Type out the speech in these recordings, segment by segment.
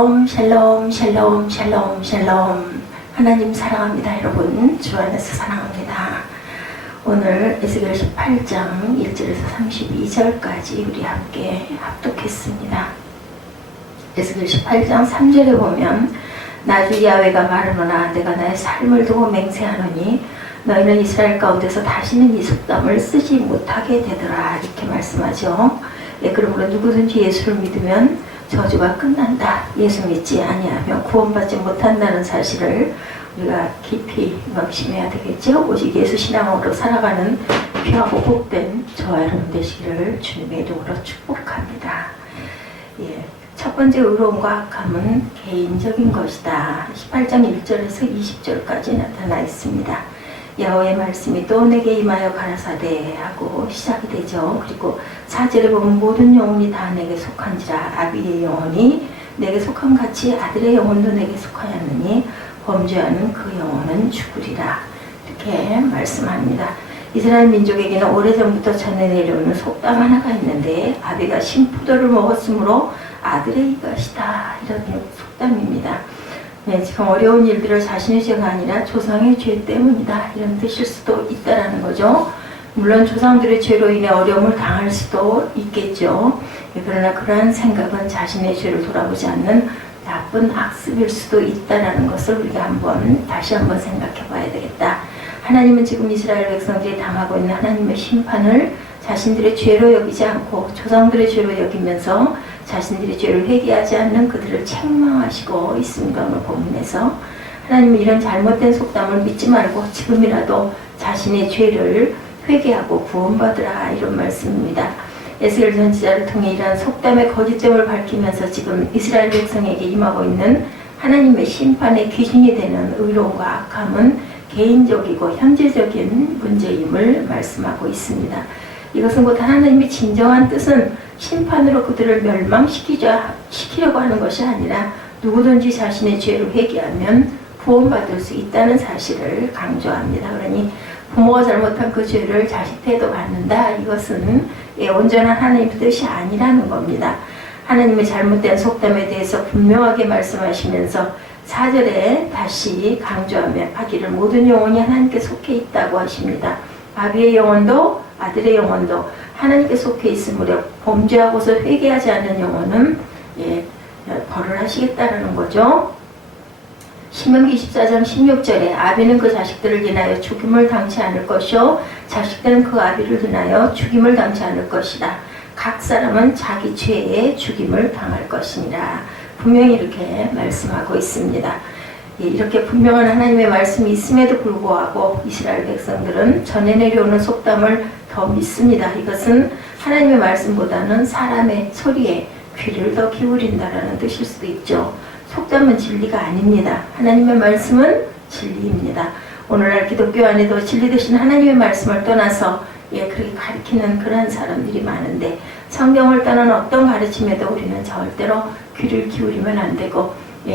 샬롬 샬롬 샬롬 샬롬. 하나님 사랑합니다. 여러분 주 안에서 사랑합니다. 오늘 에스겔 18장 1절에서 32절까지 우리 함께 합독했습니다. 에스겔 18장 3절에 보면 나 주 야훼가 말하노라 내가 나의 삶을 두고 맹세하노니 너희는 이스라엘 가운데서 다시는 이 속담을 쓰지 못하게 되더라 이렇게 말씀하죠. 그러므로 누구든지 예수를 믿으면 저주가 끝난다. 예수 믿지 아니하면 구원받지 못한다는 사실을 우리가 깊이 명심해야 되겠죠. 오직 예수 신앙으로 살아가는 귀하고 복된 저와 여러분 되시기를 주님의 이름으로 축복합니다. 첫 번째 의로움과 악함은 개인적인 것이다. 18장 1절에서 20절까지 나타나 있습니다. 여호와의 말씀이 또 내게 임하여 가라사대 하고 시작이 되죠. 그리고 4절에 보면 모든 영혼이 다 내게 속한지라 아비의 영혼이 내게 속함 같이 아들의 영혼도 내게 속하였느니 범죄하는 그 영혼은 죽으리라 이렇게 말씀합니다. 이스라엘 민족에게는 오래전부터 전해 내려오는 속담 하나가 있는데 아비가 신포도를 먹었으므로 아들의 이것이다 이런 속담입니다. 지금 어려운 일들을 자신의 죄가 아니라 조상의 죄 때문이다 이런 뜻일 수도 있다라는 거죠. 물론 조상들의 죄로 인해 어려움을 당할 수도 있겠죠. 그러나 그러한 생각은 자신의 죄를 돌아보지 않는 나쁜 악습일 수도 있다라는 것을 우리가 다시 한번 생각해 봐야 되겠다. 하나님은 지금 이스라엘 백성들이 당하고 있는 하나님의 심판을 자신들의 죄로 여기지 않고 조상들의 죄로 여기면서 자신들이 죄를 회개하지 않는 그들을 책망하시고 있습니다. 오늘 본문에서 하나님은 이런 잘못된 속담을 믿지 말고 지금이라도 자신의 죄를 회개하고 구원받으라 이런 말씀입니다. 에스겔 선지자를 통해 이러한 속담의 거짓됨을 밝히면서 지금 이스라엘 백성에게 임하고 있는 하나님의 심판의 기준이 되는 의로움과 악함은 개인적이고 현재적인 문제임을 말씀하고 있습니다. 이것은 곧 하나님의 진정한 뜻은 심판으로 그들을 멸망시키려고 하는 것이 아니라 누구든지 자신의 죄를 회개하면 구원받을 수 있다는 사실을 강조합니다. 그러니 부모가 잘못한 그 죄를 자식한테도 받는다. 이것은 온전한 하나님의 뜻이 아니라는 겁니다. 하나님의 잘못된 속담에 대해서 분명하게 말씀하시면서 4절에 다시 강조하기를 모든 영혼이 하나님께 속해 있다고 하십니다. 아비의 영혼도 아들의 영혼도 하나님께 속해 있으므로 범죄하고서 회개하지 않는 영혼은 벌을 하시겠다는 거죠. 신명기 24장 16절에 아비는 그 자식들을 인하여 죽임을 당치 않을 것이요 자식들은 그 아비를 인하여 죽임을 당치 않을 것이다. 각 사람은 자기 죄에 죽임을 당할 것이니라. 분명히 이렇게 말씀하고 있습니다. 이렇게 분명한 하나님의 말씀이 있음에도 불구하고 이스라엘 백성들은 전해 내려오는 속담을 더 믿습니다. 이것은 하나님의 말씀보다는 사람의 소리에 귀를 더 기울인다라는 뜻일 수도 있죠. 속담은 진리가 아닙니다. 하나님의 말씀은 진리입니다. 오늘날 기독교 안에도 진리 되신 하나님의 말씀을 떠나서 그렇게 가르치는 그런 사람들이 많은데 성경을 떠난 어떤 가르침에도 우리는 절대로 귀를 기울이면 안 되고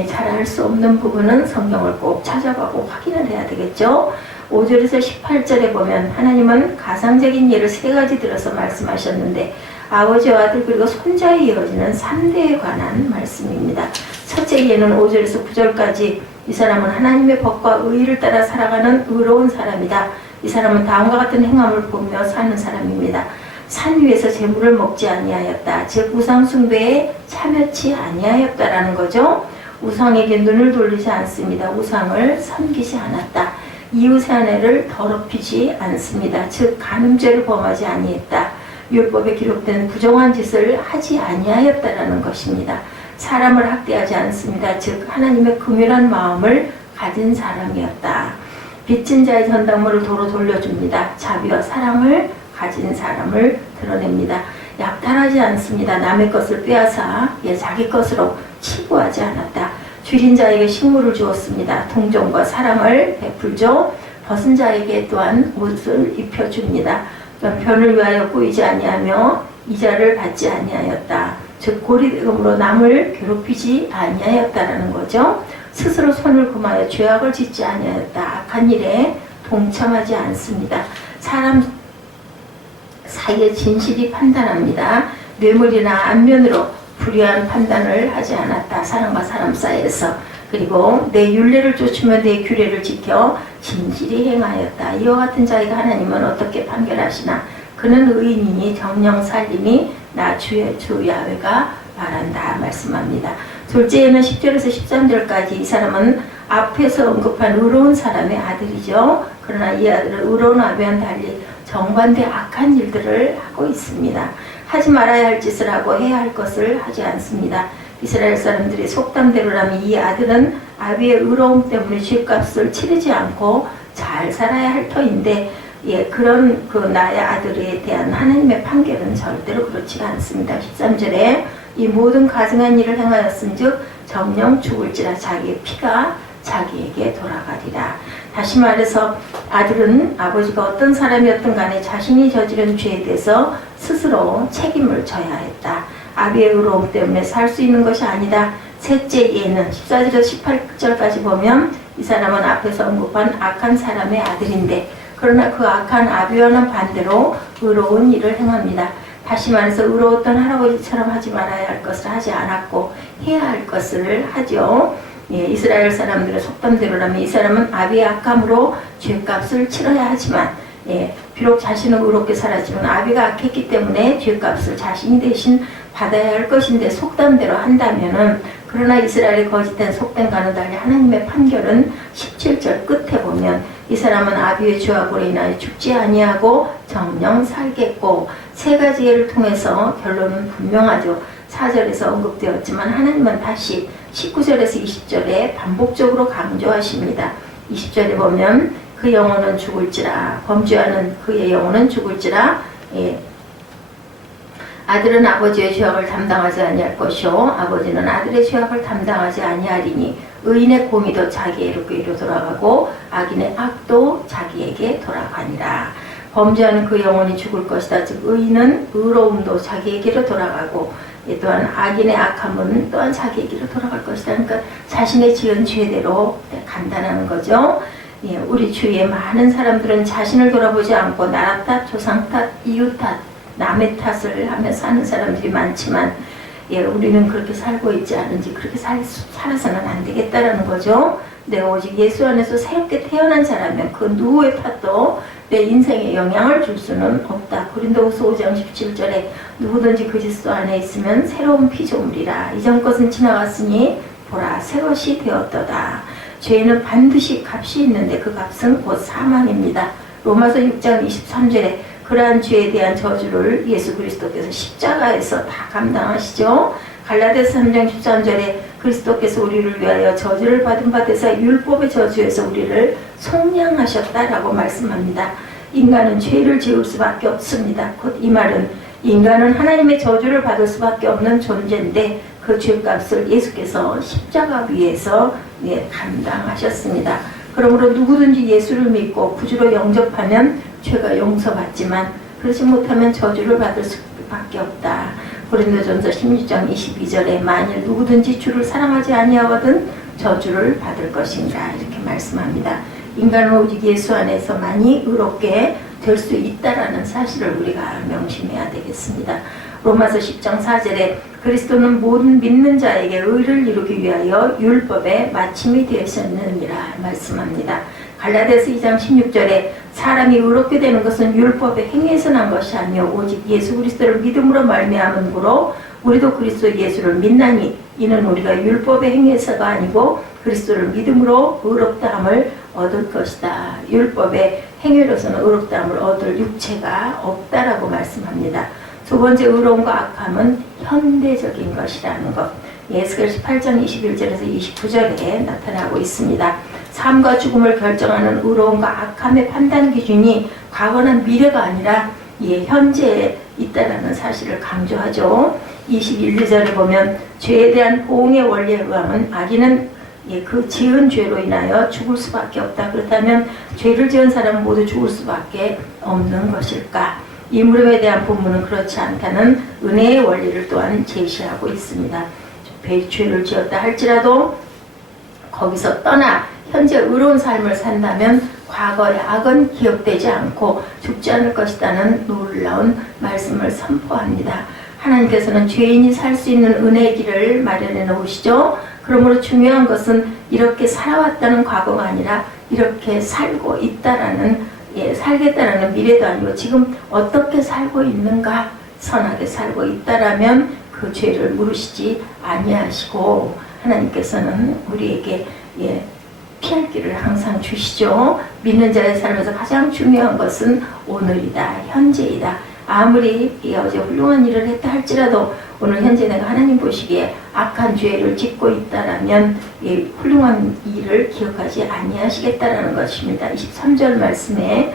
잘할 수 없는 부분은 성경을 꼭 찾아가고 확인을 해야 되겠죠. 5절에서 18절에 보면 하나님은 가상적인 예를 3가지 들어서 말씀하셨는데 아버지와 아들 그리고 손자에 이어지는 3대에 관한 말씀입니다. 첫째 예는 5절에서 9절까지 이 사람은 하나님의 법과 의의를 따라 살아가는 의로운 사람이다. 이 사람은 다음과 같은 행함을 보며 사는 사람입니다. 산 위에서 재물을 먹지 아니하였다. 즉 우상 숭배에 참여치 아니하였다라는 거죠. 우상에게 눈을 돌리지 않습니다. 우상을 섬기지 않았다. 이웃의 아내를 더럽히지 않습니다. 즉 간음죄를 범하지 아니했다. 율법에 기록된 부정한 짓을 하지 아니하였다라는 것입니다. 사람을 학대하지 않습니다. 즉 하나님의 긍휼한 마음을 가진 사람이었다. 빚진 자의 전당물을 도로 돌려줍니다. 자비와 사랑을 가진 사람을 드러냅니다. 약탈하지 않습니다. 남의 것을 빼앗아 자기 것으로 치부하지 않았다. 줄인 자에게 식물을 주었습니다. 동정과 사랑을 베풀죠. 벗은 자에게 또한 옷을 입혀줍니다. 변을 위하여 꼬이지 아니하며 이자를 받지 아니하였다. 즉 고리대금으로 남을 괴롭히지 아니하였다라는 거죠. 스스로 손을 금하여 죄악을 짓지 아니하였다. 악한 일에 동참하지 않습니다. 사람 사이에 진실이 판단합니다. 뇌물이나 안면으로 불의한 판단을 하지 않았다. 사람과 사람 사이에서. 그리고 내 율례를 쫓으며 내 규례를 지켜 진실이 행하였다. 이와 같은 자에게 하나님은 어떻게 판결하시나? 그는 의인이니 정령 살림이 나 주의 주 야훼가 말한다 말씀합니다. 둘째에는 10절에서 13절까지 이 사람은 앞에서 언급한 의로운 사람의 아들이죠. 그러나 이 아들은 의로운 아비와는 달리 정반대 악한 일들을 하고 있습니다. 하지 말아야 할 짓을 하고 해야 할 것을 하지 않습니다. 이스라엘 사람들이 속담대로라면 이 아들은 아비의 의로움 때문에 죗값을 치르지 않고 잘 살아야 할 터인데, 그런 그 나의 아들에 대한 하나님의 판결은 절대로 그렇지가 않습니다. 13절에 이 모든 가증한 일을 행하였은즉 정령 죽을지라 자기의 피가 자기에게 돌아가리라. 다시 말해서 아들은 아버지가 어떤 사람이었든 간에 자신이 저지른 죄에 대해서 스스로 책임을 져야 했다. 아비의 의로움 때문에 살 수 있는 것이 아니다. 셋째 예는 14절에서 18절까지 보면 이 사람은 앞에서 언급한 악한 사람의 아들인데, 그러나 그 악한 아비와는 반대로 의로운 일을 행합니다. 다시 말해서 의로웠던 할아버지처럼 하지 말아야 할 것을 하지 않았고 해야 할 것을 하죠. 이스라엘 사람들의 속담대로라면 이 사람은 아비의 악함으로 죗값을 치러야 하지만, 비록 자신은 의롭게 살았지만 아비가 악했기 때문에 죗값을 자신이 대신 받아야 할 것인데 속담대로 한다면은, 그러나 이스라엘의 거짓된 속담과는 달리 하나님의 판결은 17절 끝에 보면 이 사람은 아비의 죄악으로 인하여 죽지 아니하고 정령 살겠고, 세 가지 예를 통해서 결론은 분명하죠. 4절에서 언급되었지만 하나님은 다시 19절에서 20절에 반복적으로 강조하십니다. 20절에 보면 그 영혼은 죽을지라, 범죄하는 그의 영혼은 죽을지라, 아들은 아버지의 죄악을 담당하지 아니할 것이요 아버지는 아들의 죄악을 담당하지 아니하리니 의인의 공의도 자기에게로 돌아가고 악인의 악도 자기에게 돌아가니라. 범죄하는 그 영혼이 죽을 것이다. 즉 의인은 의로움도 자기에게로 돌아가고, 또한 악인의 악함은 또한 자기에게로 돌아갈 것이다. 그러니까 자신의 지은 죄대로 간다는 거죠. 우리 주위에 많은 사람들은 자신을 돌아보지 않고 나라 탓, 조상 탓, 이웃 탓, 남의 탓을 하며 사는 사람들이 많지만, 우리는 그렇게 살고 있지 않은지 그렇게 살아서는 안 되겠다라는 거죠. 내가 오직 예수 안에서 새롭게 태어난 자라면 그 누구의 탓도 내 인생에 영향을 줄 수는 없다. 고린도후서 5장 17절에 누구든지 그리스도 안에 있으면 새로운 피조물이라. 이전 것은 지나갔으니 보라 새것이 되었도다. 죄는 반드시 값이 있는데 그 값은 곧 사망입니다. 로마서 6장 23절에 그러한 죄에 대한 저주를 예수 그리스도께서 십자가에서 다 감당하시죠. 갈라디아서 3장 13절에 그리스도께서 우리를 위하여 저주를 받은 바 되사 율법의 저주에서 우리를 속량하셨다라고 말씀합니다. 인간은 죄를 지을 수밖에 없습니다. 곧 이 말은 인간은 하나님의 저주를 받을 수밖에 없는 존재인데 그 죄값을 예수께서 십자가 위에서 감당하셨습니다. 그러므로 누구든지 예수를 믿고 구주로 영접하면 죄가 용서받지만 그렇지 못하면 저주를 받을 수밖에 없다. 고린도전서 16장 22절에 만일 누구든지 주를 사랑하지 아니하거든 저주를 받을 것인가 이렇게 말씀합니다. 인간은 오직 예수 안에서만이 의롭게 될 수 있다라는 사실을 우리가 명심해야 되겠습니다. 로마서 10장 4절에 그리스도는 모든 믿는 자에게 의를 이루기 위하여 율법의 마침이 되셨느니라 말씀합니다. 갈라디아서 2장 16절에 사람이 의롭게 되는 것은 율법의 행위에서 난 것이 아니요 오직 예수 그리스도를 믿음으로 말미암음으로 우리도 그리스도 예수를 믿나니 이는 우리가 율법의 행위에서가 아니고 그리스도를 믿음으로 의롭다함을 얻을 것이다. 율법의 행위로서는 의롭다함을 얻을 육체가 없다라고 말씀합니다. 두 번째 의로움과 악함은 현대적인 것이라는 것. 에스겔 18장 21절에서 29절에 나타나고 있습니다. 삶과 죽음을 결정하는 의로움과 악함의 판단 기준이 과거나 미래가 아니라 현재에 있다라는 사실을 강조하죠. 21절에 보면 죄에 대한 보응의 원리에 의하면 악인은 그 지은 죄로 인하여 죽을 수밖에 없다. 그렇다면 죄를 지은 사람은 모두 죽을 수밖에 없는 것일까? 이 물음에 대한 본문은 그렇지 않다는 은혜의 원리를 또한 제시하고 있습니다. 죄를 지었다 할지라도 거기서 떠나 현재 의로운 삶을 산다면 과거의 악은 기억되지 않고 죽지 않을 것이라는 놀라운 말씀을 선포합니다. 하나님께서는 죄인이 살 수 있는 은혜의 길을 마련해 놓으시죠. 그러므로 중요한 것은 이렇게 살아왔다는 과거가 아니라 이렇게 살고 있다라는, 살겠다라는 미래도 아니고 지금 어떻게 살고 있는가, 선하게 살고 있다라면 그 죄를 물으시지 아니하시고, 하나님께서는 우리에게 피할 길을 항상 주시죠. 믿는 자의 삶에서 가장 중요한 것은 오늘이다, 현재이다. 아무리 어제 훌륭한 일을 했다 할지라도 오늘 현재 내가 하나님 보시기에 악한 죄를 짓고 있다라면 훌륭한 일을 기억하지 아니하시겠다라는 것입니다. 23절 말씀에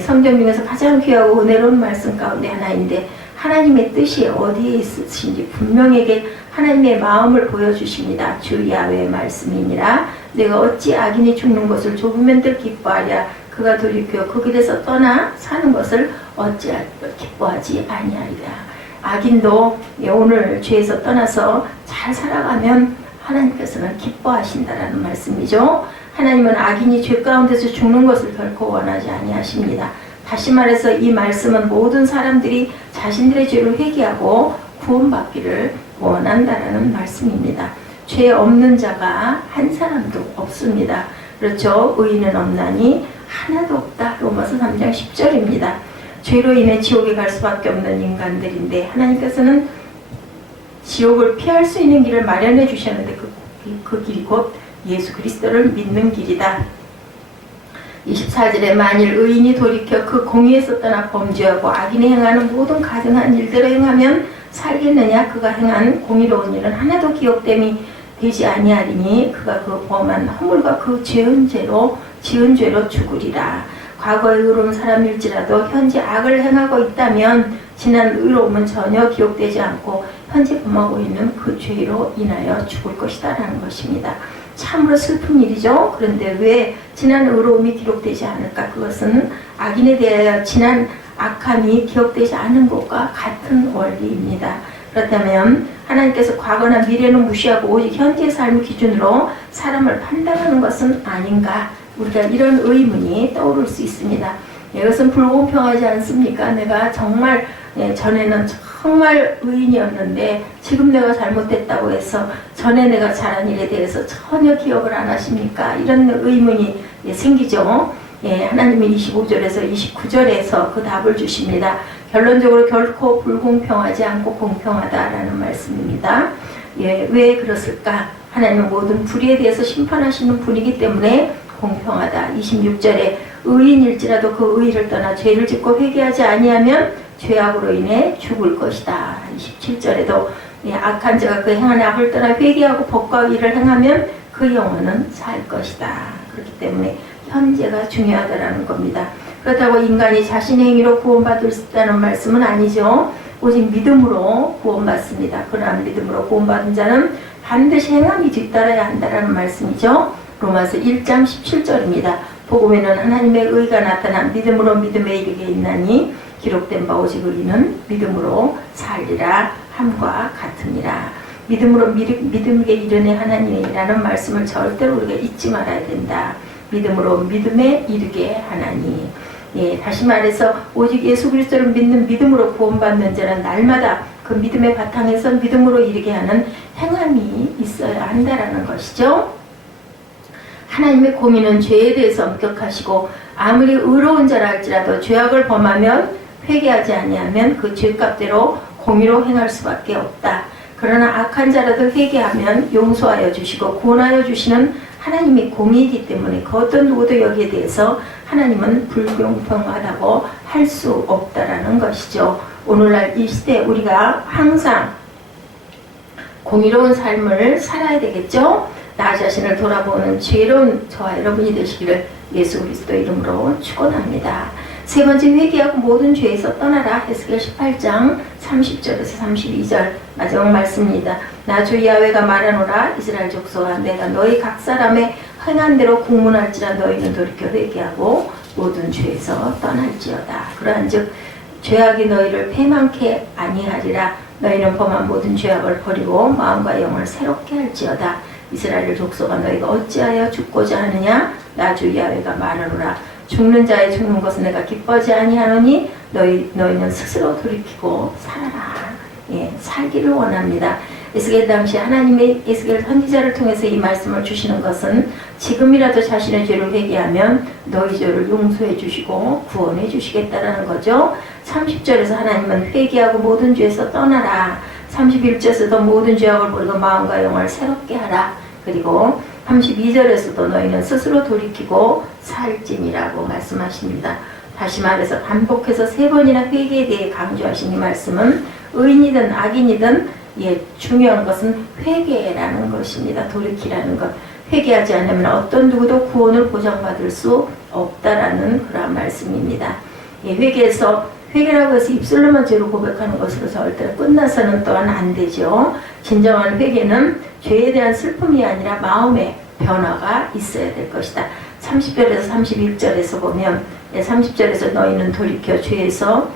성경 중에서 가장 귀하고 은혜로운 말씀 가운데 하나인데, 하나님의 뜻이 어디에 있으신지 분명하게 하나님의 마음을 보여주십니다. 주 야훼의 말씀이니라. 내가 어찌 악인이 죽는 것을 조금만들 기뻐하랴. 그가 돌이켜 그 길에서 떠나 사는 것을 어찌 기뻐하지 아니하리라. 악인도 오늘 죄에서 떠나서 잘 살아가면 하나님께서는 기뻐하신다라는 말씀이죠. 하나님은 악인이 죄 가운데서 죽는 것을 결코 원하지 아니하십니다. 다시 말해서 이 말씀은 모든 사람들이 자신들의 죄를 회개하고 구원받기를 원한다라는 말씀입니다. 죄 없는 자가 한 사람도 없습니다. 그렇죠. 의인은 없나니 하나도 없다. 로마서 3장 10절입니다. 죄로 인해 지옥에 갈 수밖에 없는 인간들인데 하나님께서는 지옥을 피할 수 있는 길을 마련해 주셨는데 그 길이 곧 예수 그리스도를 믿는 길이다. 24절에 만일 의인이 돌이켜 그 공의에서 떠나 범죄하고 악인이 행하는 모든 가증한 일대로 행하면 살겠느냐. 그가 행한 공의로운 일은 하나도 기억됨이 되지 아니하리니 그가 그 범한 허물과 그 지은 죄로 죽으리라. 과거의 의로운 사람일지라도 현재 악을 행하고 있다면 지난 의로움은 전혀 기억되지 않고 현재 범하고 있는 그 죄로 인하여 죽을 것이다 라는 것입니다. 참으로 슬픈 일이죠. 그런데 왜 지난 의로움이 기록되지 않을까? 그것은 악인에 대하여 지난 악함이 기억되지 않은 것과 같은 원리입니다. 그렇다면 하나님께서 과거나 미래는 무시하고 오직 현재의 삶을 기준으로 사람을 판단하는 것은 아닌가? 우리가 이런 의문이 떠오를 수 있습니다. 이것은 불공평하지 않습니까? 내가 정말 전에는 정말 의인이었는데 지금 내가 잘못됐다고 해서 전에 내가 잘한 일에 대해서 전혀 기억을 안 하십니까? 이런 의문이 생기죠. 하나님이 25절에서 29절에서 그 답을 주십니다. 결론적으로 결코 불공평하지 않고 공평하다라는 말씀입니다. 왜 그렇을까? 하나님은 모든 불의에 대해서 심판하시는 분이기 때문에 공평하다. 26절에 의인일지라도 그 의의를 떠나 죄를 짓고 회개하지 아니하면 죄악으로 인해 죽을 것이다. 27절에도 악한 자가 그 행한 악을 떠나 회개하고 법과 의를 행하면 그 영혼은 살 것이다. 그렇기 때문에 현재가 중요하다라는 겁니다. 그렇다고 인간이 자신의 행위로 구원받을 수 있다는 말씀은 아니죠. 오직 믿음으로 구원받습니다. 그러나 믿음으로 구원받은 자는 반드시 행함이 뒤따라야 한다라는 말씀이죠. 로마서 1장 17절입니다. 복음에는 하나님의 의가 나타나 믿음으로 믿음에 이르게 있나니 기록된 바 오직 의인은 믿음으로 살리라 함과 같으니라. 믿음으로 믿음에 이르네 하나님이라는 말씀을 절대로 우리가 잊지 말아야 된다. 믿음으로 믿음에 이르게 하나니. 다시 말해서 오직 예수 그리스도를 믿는 믿음으로 구원받는 자는 날마다 그 믿음의 바탕에서 믿음으로 이르게 하는 행함이 있어야 한다라는 것이죠. 하나님의 공의는 죄에 대해서 엄격하시고 아무리 의로운 자라 할지라도 죄악을 범하면 회개하지 아니하면 그 죄값대로 공의로 행할 수밖에 없다. 그러나 악한 자라도 회개하면 용서하여 주시고 구원하여 주시는 하나님의 공의이기 때문에 그 어떤 누구도 여기에 대해서 하나님은 불공평하다고 할 수 없다라는 것이죠. 오늘날 이 시대에 우리가 항상 공의로운 삶을 살아야 되겠죠. 나 자신을 돌아보는 지혜로운 저와 여러분이 되시기를 예수 그리스도 이름으로 축원합니다. 세 번째, 회개하고 모든 죄에서 떠나라. 에스겔 18장 30절에서 32절 마지막 말씀입니다. 나 주 야훼가 말하노라. 이스라엘 족속아, 내가 너희 각 사람의 행한 대로 국문할지라 너희는 돌이켜 회개하고 모든 죄에서 떠날지어다. 그러한즉 죄악이 너희를 패망케 아니하리라. 너희는 범한 모든 죄악을 버리고 마음과 영을 새롭게 할지어다. 이스라엘 족속아, 너희가 어찌하여 죽고자 하느냐? 나 주 야훼가 말하노라. 죽는 자의 죽는 것은 내가 기뻐하지 아니하노니 너희는 스스로 돌이키고 살아라. 살기를 원합니다. 에스겔 당시 하나님의 에스겔 선지자를 통해서 이 말씀을 주시는 것은 지금이라도 자신의 죄를 회개하면 너희 죄를 용서해 주시고 구원해 주시겠다라는 거죠. 30절에서 하나님은 회개하고 모든 죄에서 떠나라. 31절에서도 모든 죄악을 버리고 마음과 영을 새롭게 하라. 그리고 32절에서도 너희는 스스로 돌이키고 살지니라고 말씀하십니다. 다시 말해서 반복해서 3번이나 회개에 대해 강조하신 이 말씀은 의인이든 악인이든 중요한 것은 회개라는 것입니다. 돌이키라는 것. 회개하지 않으면 어떤 누구도 구원을 보장받을 수 없다라는 그런 말씀입니다. 회개라고 해서 입술로만 죄를 고백하는 것으로 절대로 끝나서는 또한 안 되죠. 진정한 회개는 죄에 대한 슬픔이 아니라 마음의 변화가 있어야 될 것이다. 30절에서 31절에서 보면 30절에서 너희는 돌이켜 죄에서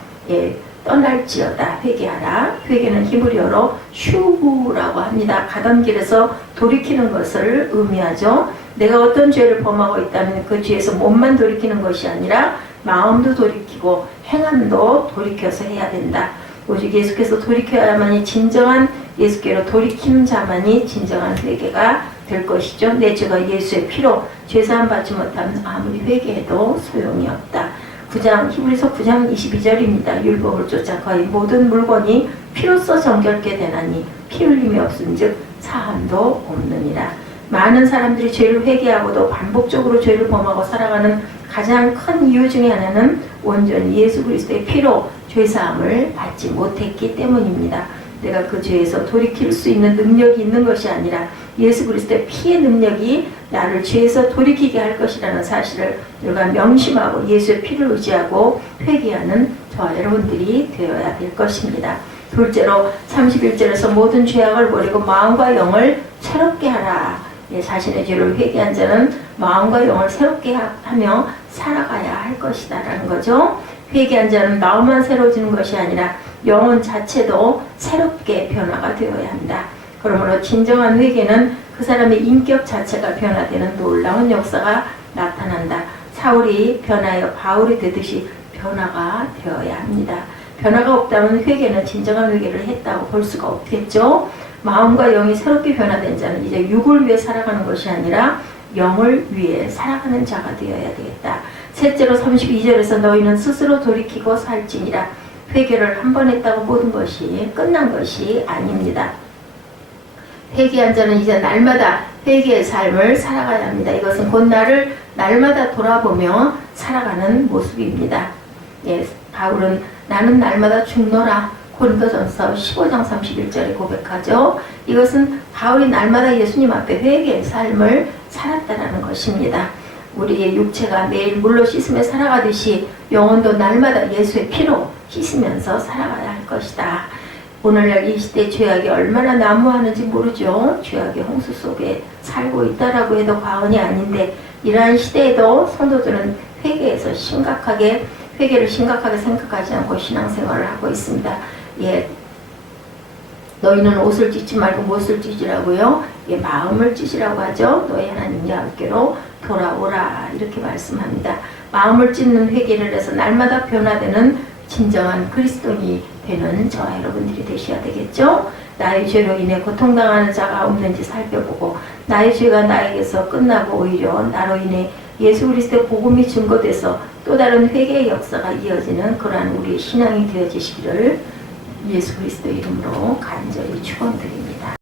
떠날지어다. 회개하라. 회개는 히브리어로 슈브라고 합니다. 가던 길에서 돌이키는 것을 의미하죠. 내가 어떤 죄를 범하고 있다면 그 죄에서 몸만 돌이키는 것이 아니라 마음도 돌이키고 행함도 돌이켜서 해야 된다. 오직 예수께서 돌이켜야만이 진정한 예수께로 돌이키는 자만이 진정한 회개가 될 것이죠. 내 죄가 예수의 피로 죄사함 받지 못하면 아무리 회개해도 소용이 없다. 히브리서 9장 22절입니다. 율법을 쫓아 거의 모든 물건이 피로써 정결케 되나니 피 흘림이 없은즉 사함도 없느니라. 많은 사람들이 죄를 회개하고도 반복적으로 죄를 범하고 살아가는 가장 큰 이유 중에 하나는 온전히 예수 그리스도의 피로 죄사함을 받지 못했기 때문입니다. 내가 그 죄에서 돌이킬 수 있는 능력이 있는 것이 아니라 예수 그리스도의 피의 능력이 나를 죄에서 돌이키게 할 것이라는 사실을 우리가 명심하고 예수의 피를 의지하고 회개하는 저와 여러분들이 되어야 될 것입니다. 둘째로 31절에서 모든 죄악을 버리고 마음과 영을 새롭게 하라. 자신의 죄를 회개한 자는 마음과 영을 새롭게 하며 살아가야 할 것이다 라는 거죠. 회개한 자는 마음만 새로워지는 것이 아니라 영혼 자체도 새롭게 변화가 되어야 한다. 그러므로 진정한 회개는 그 사람의 인격 자체가 변화되는 놀라운 역사가 나타난다. 사울이 변하여 바울이 되듯이 변화가 되어야 합니다. 변화가 없다면 회개는 진정한 회개를 했다고 볼 수가 없겠죠. 마음과 영이 새롭게 변화된 자는 이제 육을 위해 살아가는 것이 아니라 영을 위해 살아가는 자가 되어야 되겠다. 셋째로 32절에서 너희는 스스로 돌이키고 살지니라. 회개를 한 번 했다고 모든 것이 끝난 것이 아닙니다. 회개한 자는 이제 날마다 회개의 삶을 살아가야 합니다. 이것은 곧 나를 날마다 돌아보며 살아가는 모습입니다. 바울은 나는 날마다 죽노라. 고린도전서 15장 31절에 고백하죠. 이것은 바울이 날마다 예수님 앞에 회개의 삶을 살았다는 것입니다. 우리의 육체가 매일 물로 씻으며 살아가듯이 영혼도 날마다 예수의 피로 씻으면서 살아가야 할 것이다. 오늘날 이 시대 죄악이 얼마나 난무하는지 모르죠. 죄악의 홍수 속에 살고 있다라고 해도 과언이 아닌데 이러한 시대에도 성도들은 회개를 심각하게 생각하지 않고 신앙생활을 하고 있습니다. 너희는 옷을 찢지 말고 무엇을 찢으라고요? 마음을 찢으라고 하죠. 너희 하나님 여호와께로 돌아오라 이렇게 말씀합니다. 마음을 찢는 회개를 해서 날마다 변화되는 진정한 그리스도인이 되는 저와 여러분들이 되셔야 되겠죠. 나의 죄로 인해 고통당하는 자가 없는지 살펴보고 나의 죄가 나에게서 끝나고 오히려 나로 인해 예수 그리스도의 복음이 증거돼서 또 다른 회개의 역사가 이어지는 그러한 우리의 신앙이 되어지시기를 예수 그리스도 이름으로 간절히 축원드립니다.